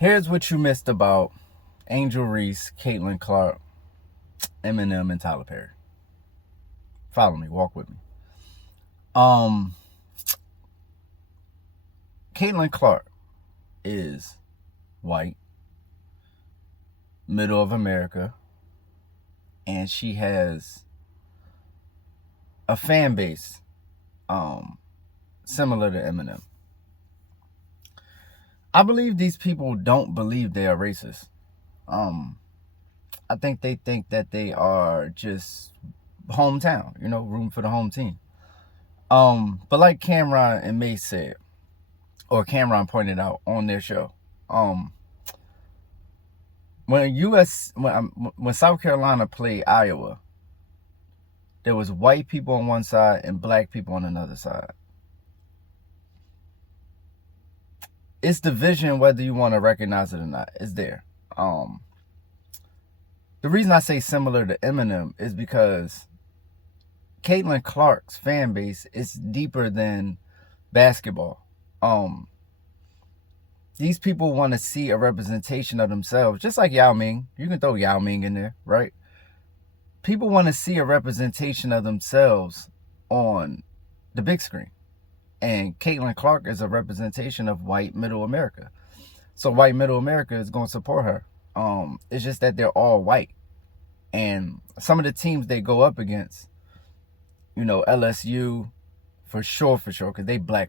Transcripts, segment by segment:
Here's what you missed about Angel Reese, Caitlyn Clark, Eminem, and Tyler Perry. Follow me, walk with me. Um, Caitlyn Clark is white, middle of America, and she has a fan base similar to Eminem. I believe these people don't believe they are racist. I think they think that they are just hometown, room for the home team. But like Cameron and May said, or Cameron pointed out on their show, when South Carolina played Iowa, there was white people on one side and black people on another side. It's division whether you want to recognize it or not. It's there. The reason I say similar to Eminem is because Caitlyn Clark's fan base is deeper than basketball. These people want to see a representation of themselves, just like Yao Ming. You can throw Yao Ming in there, right? People want to see a representation of themselves on the big screen. And Caitlyn Clark is a representation of white middle America. So white middle America is going to support her. It's just that they're all white. And some of the teams they go up against, LSU, for sure, because they black.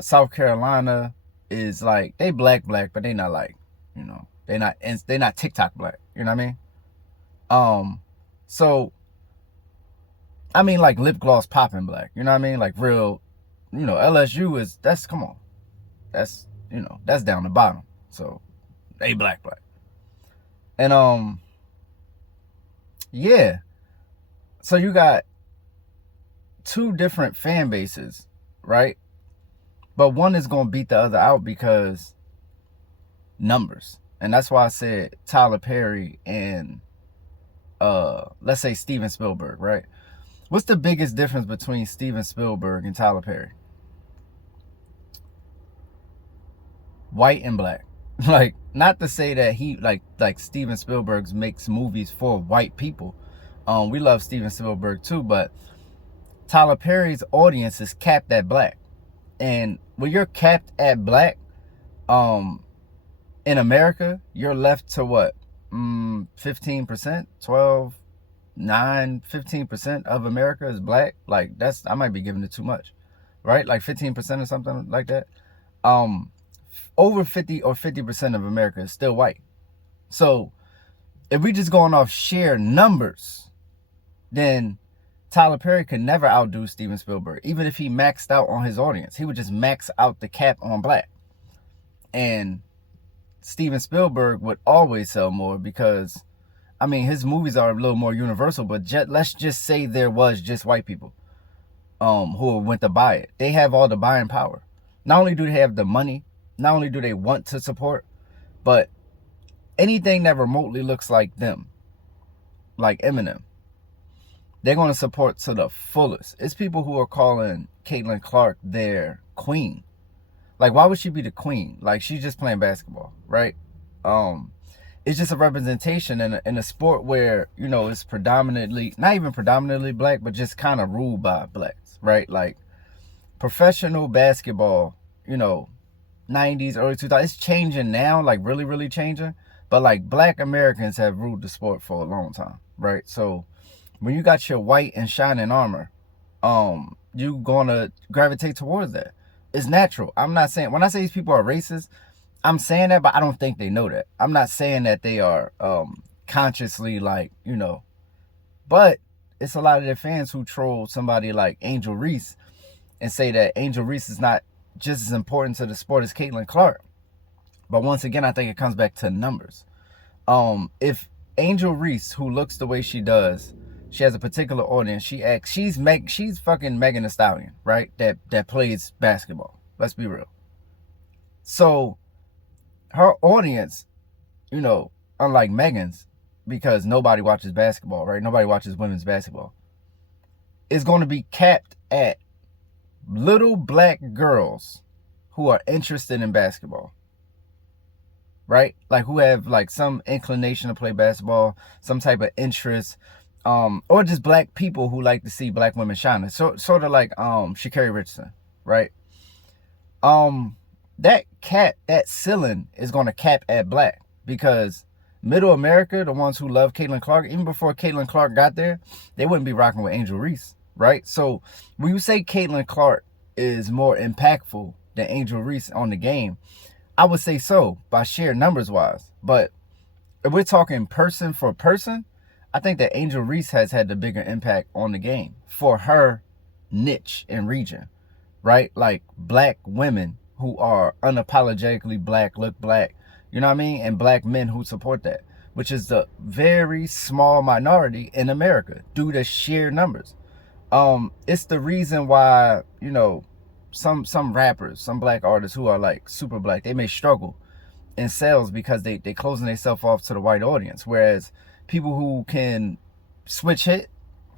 South Carolina is like, they black, but they not like, they not TikTok black. You know what I mean? So, I mean, like lip gloss popping black. You know what I mean? Like real, LSU is, come on. That's, that's down the bottom. So, they black. And, yeah. So you got two different fan bases, right? But one is going to beat the other out because numbers. And that's why I said Tyler Perry and, let's say Steven Spielberg, right? What's the biggest difference between Steven Spielberg and Tyler Perry? White and black. Like, not to say that he, like Steven Spielberg makes movies for white people. We love Steven Spielberg too, but Tyler Perry's audience is capped at black. And when you're capped at black, in America, you're left to what? 15%, 12, 9, 15% of America is black. Like, I might be giving it too much, right? Like 15% or something like that. Over 50 or 50% of America is still white. So if we just going off sheer numbers, then Tyler Perry could never outdo Steven Spielberg. Even if he maxed out on his audience, he would just max out the cap on black. And Steven Spielberg would always sell more because, I mean, his movies are a little more universal, but let's just say there was just white people who went to buy it. They have all the buying power. Not only do they have the money, not only do they want to support, but anything that remotely looks like them, like Eminem, they're going to support to the fullest. It's people who are calling Caitlyn Clark their queen. Like, why would she be the queen? Like, she's just playing basketball, right? It's just a representation in a sport where, it's predominantly, not even predominantly black, but just kind of ruled by blacks, right? Like, professional basketball, 90s, early 2000s, it's changing now, like really, really changing. But like black Americans have ruled the sport for a long time, right? So when you got your white and shining armor, you gonna gravitate towards that. It's natural. I'm not saying, when I say these people are racist, I'm saying that, but I don't think they know that. I'm not saying that they are consciously like, but it's a lot of their fans who troll somebody like Angel Reese and say that Angel Reese is not just as important to the sport as Caitlyn Clark. But once again, I think it comes back to numbers. If Angel Reese, who looks the way she does, she has a particular audience, she's fucking Megan Thee Stallion, right? That plays basketball. Let's be real. So her audience, unlike Megan's, because nobody watches basketball, right? Nobody watches women's basketball, is going to be capped at little black girls who are interested in basketball. right? Like who have like some inclination to play basketball, some type of interest, or just black people who like to see black women shining. So sort of like Sha'Carri Richardson, right? That ceiling is gonna cap at black, because middle America, the ones who love Caitlyn Clark, even before Caitlyn Clark got there, they wouldn't be rocking with Angel Reese, right? So when you say Caitlyn Clark is more impactful than Angel Reese on the game, I would say so by sheer numbers wise. But if we're talking person for person, I think that Angel Reese has had the bigger impact on the game for her niche and region, right? Like black women who are unapologetically black, look black, you know what I mean? And black men who support that, which is the very small minority in America due to sheer numbers. It's the reason why, you know, some rappers, some black artists who are like super black, they may struggle in sales because they closing themselves off to the white audience. Whereas people who can switch hit,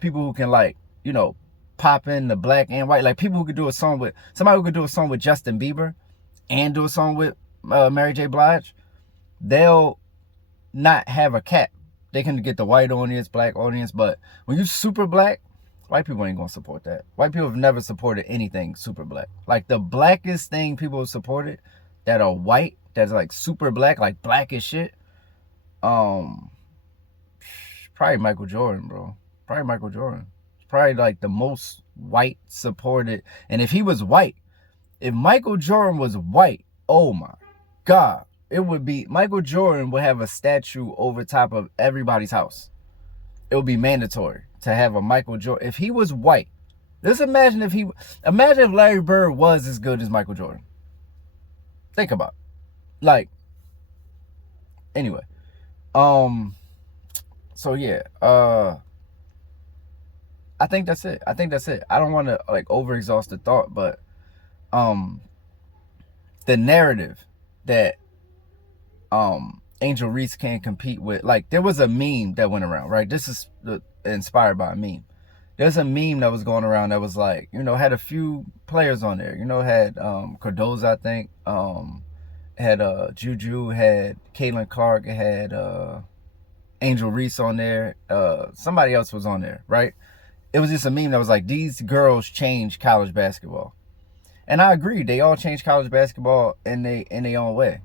people who can like, you know, pop in the black and white, like people who could do a song with somebody who could do a song with Justin Bieber and do a song with Mary J. Blige, they'll not have a cap. They can get the white audience, black audience, but when you super black, white people ain't gonna support that. White people have never supported anything super black. Like the blackest thing people have supported that are white, that's like super black, like black as shit, probably Michael Jordan, bro. Probably Michael Jordan. Probably like the most white supported. And if he was white, if Michael Jordan was white, oh my God, it would be, Michael Jordan would have a statue over top of everybody's house. It would be mandatory to have a Michael Jordan. If he was white, just imagine if Larry Bird was as good as Michael Jordan. Think about it. Like, anyway. So yeah, I think that's it. I don't want to like overexhaust the thought, but the narrative that Angel Reese can't compete with, like there was a meme that went around, right? This is inspired by a meme. There's a meme that was going around that was like, you know, had a few players on there, you know, had Cardoza, I think, had Juju, had Caitlyn Clark, had Angel Reese on there, somebody else was on there, right? It was just a meme that was like, these girls changed college basketball. And I agree, they all changed college basketball in their own way.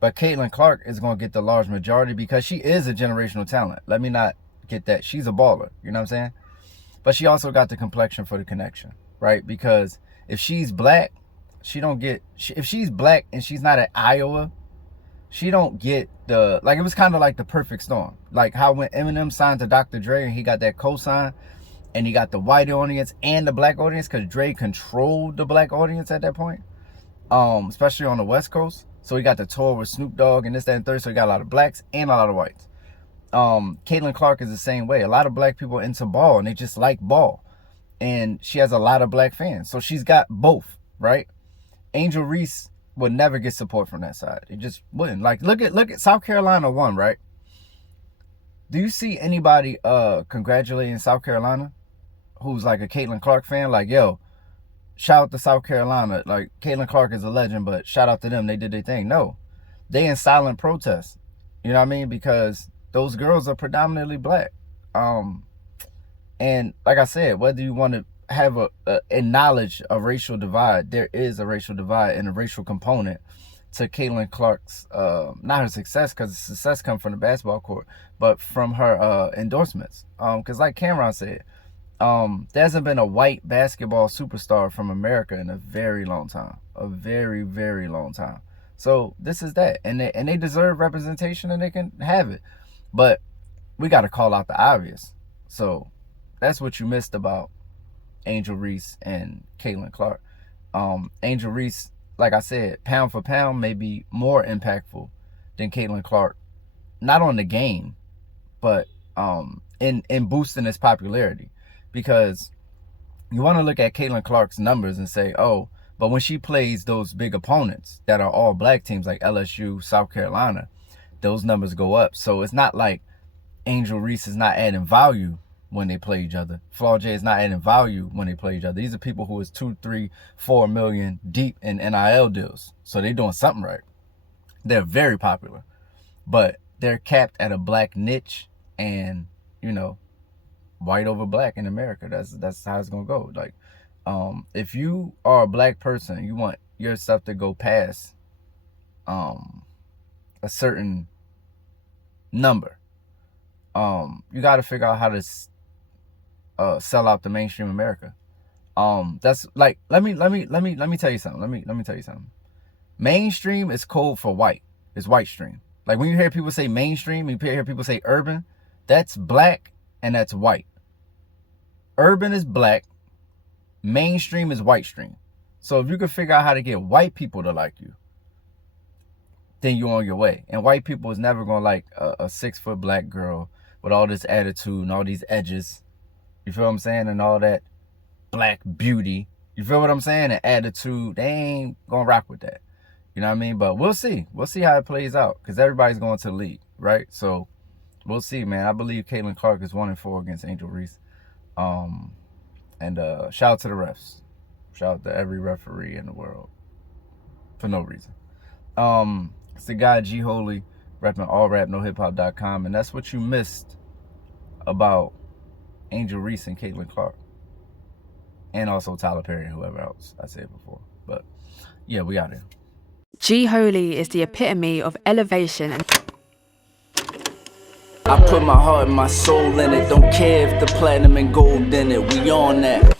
But Caitlyn Clark is going to get the large majority because she is a generational talent. Let me not get that. She's a baller, you know what I'm saying? But she also got the complexion for the connection, right? Because if she's black, if she's black and she's not at Iowa, she don't get the, like, it was kind of like the perfect storm. Like how when Eminem signed to Dr. Dre and he got that cosign and he got the white audience and the black audience, because Dre controlled the black audience at that point, especially on the West Coast. So he got the tour with Snoop Dogg and this, that, and third. So he got a lot of blacks and a lot of whites. Caitlyn Clark is the same way. A lot of black people into ball and they just like ball. And she has a lot of black fans. So she's got both, right? Angel Reese would never get support from that side. It just wouldn't. Like, look at South Carolina won, right? Do you see anybody congratulating South Carolina who's like a Caitlyn Clark fan? Like, yo, shout out to South Carolina. Like, Caitlyn Clark is a legend, but shout out to them. They did their thing. No. They in silent protest. You know what I mean? Because those girls are predominantly black. And like I said, whether you want to have a knowledge of racial divide, there is a racial divide and a racial component to Caitlyn Clark's, not her success, because success comes from the basketball court, but from her endorsements. Because like Cameron said, there hasn't been a white basketball superstar from America in a very long time. A very, very long time. So this is that. And they deserve representation and they can have it. But we got to call out the obvious. So that's what you missed about Angel Reese and Caitlyn Clark. Angel Reese, like I said, pound for pound, may be more impactful than Caitlyn Clark. Not on the game, but in boosting its popularity. Because you want to look at Caitlyn Clark's numbers and say, oh, but when she plays those big opponents that are all black teams like LSU, South Carolina, those numbers go up. So it's not like Angel Reese is not adding value when they play each other. Flaw J is not adding value when they play each other. These are people who is 2, 3, 4 million deep in NIL deals. So they doing something right. They're very popular, but they're capped at a black niche, and you know, white over black in America. That's how it's gonna go. Like, if you are a black person, you want your stuff to go past a certain number. You got to figure out how to sell out the mainstream America. That's like, let me tell you something. Let me tell you something. Mainstream is code for white. It's white stream. Like when you hear people say mainstream, you hear people say urban, that's black and that's white. Urban is black, mainstream is white stream. So if you can figure out how to get white people to like you, then you're on your way. And white people is never gonna like a 6-foot black girl with all this attitude and all these edges. You feel what I'm saying? And all that black beauty. You feel what I'm saying? And attitude. They ain't gonna rock with that. You know what I mean? But we'll see. We'll see how it plays out. Because everybody's going to the league, right? So we'll see, man. I believe Caitlyn Clark is 1-4 against Angel Reese. And shout out to the refs. Shout out to every referee in the world. For no reason. It's the guy G Holy, repping allrapnohiphop.com, and that's what you missed about Angel Reese and Caitlyn Clark, and also Tyler Perry and whoever else I said before. But yeah, we out here. G Holy is the epitome of elevation. I put my heart and my soul in it. Don't care if the platinum and gold in it. We on that.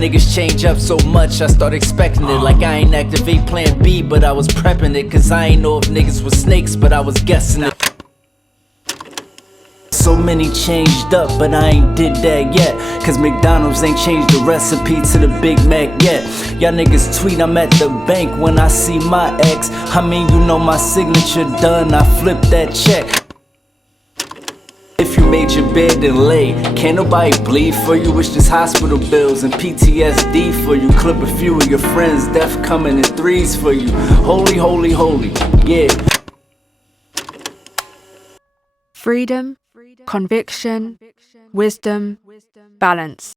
Niggas change up so much, I start expecting it. Like I ain't activate plan B, but I was prepping it. Cause I ain't know if niggas was snakes, but I was guessing it. So many changed up, but I ain't did that yet. Cause McDonald's ain't changed the recipe to the Big Mac yet. Y'all niggas tweet I'm at the bank when I see my ex. I mean, you know my signature done, I flip that check. If you made your bed and lay, can't nobody bleed for you. It's just hospital bills and PTSD for you. Clip a few of your friends, death coming in threes for you. Holy, holy, holy, yeah. Freedom, conviction, wisdom, balance.